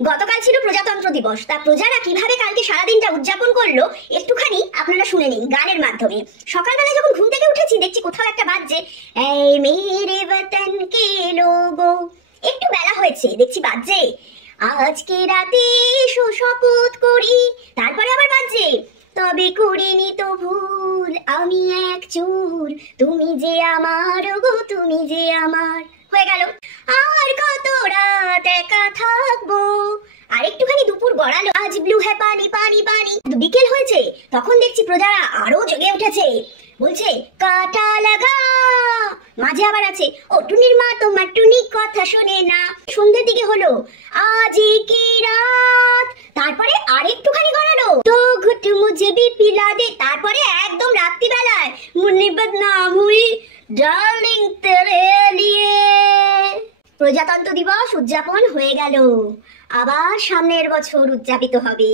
গতকাল ছিল প্রজাতন্ত্র দিবস। তা প্রজারা কিভাবে কালকে সারাদিনটা উদযাপন করলো একটুখানি আপনারা শুনে নিন গানের মাধ্যমে। সকালবেলা যখন ঘুম থেকে উঠেছি দেখছি কোথাও একটা বাজছে এই মেরে বতন কে লোগো। একটু বেলা হয়েছে দেখছি বাজছে আজকে রাতে এসো শপথ করি। তারপরে আবার বাজছে তবে করিনি তো ভুল আমি এক চুর, তুমি যে আমার গো তুমি যে আমার। হয়ে গেল। আর কত রাত একা থাকবো। আর একটুখানি দুপুর গড়ালো, আজ ব্লু হ্যাঁ পানি পানি পানি। বিকেল হয়েছে তখন দেখছি প্রজারা আরো জেগে উঠেছে, বলছে কাটা লাগা। মাঝে আবার আছে ও টুনির মা তোমার টুনি কথা শোনে না। সন্ধ্যের দিকে হলো আজ কি রাত। তারপরে আর একটুখানি গড়ালো তো ঘুট মুঝে भी पिला दे। তারপরে একদম রাত্রিবেলায় মুন্নি বদনাম হুই ডার্লিং তেরে লিয়ে। প্রজাতন্ত্র দিবস উদযাপন হয়ে গেল, আবার সামনের বছর উদযাপিত হবে।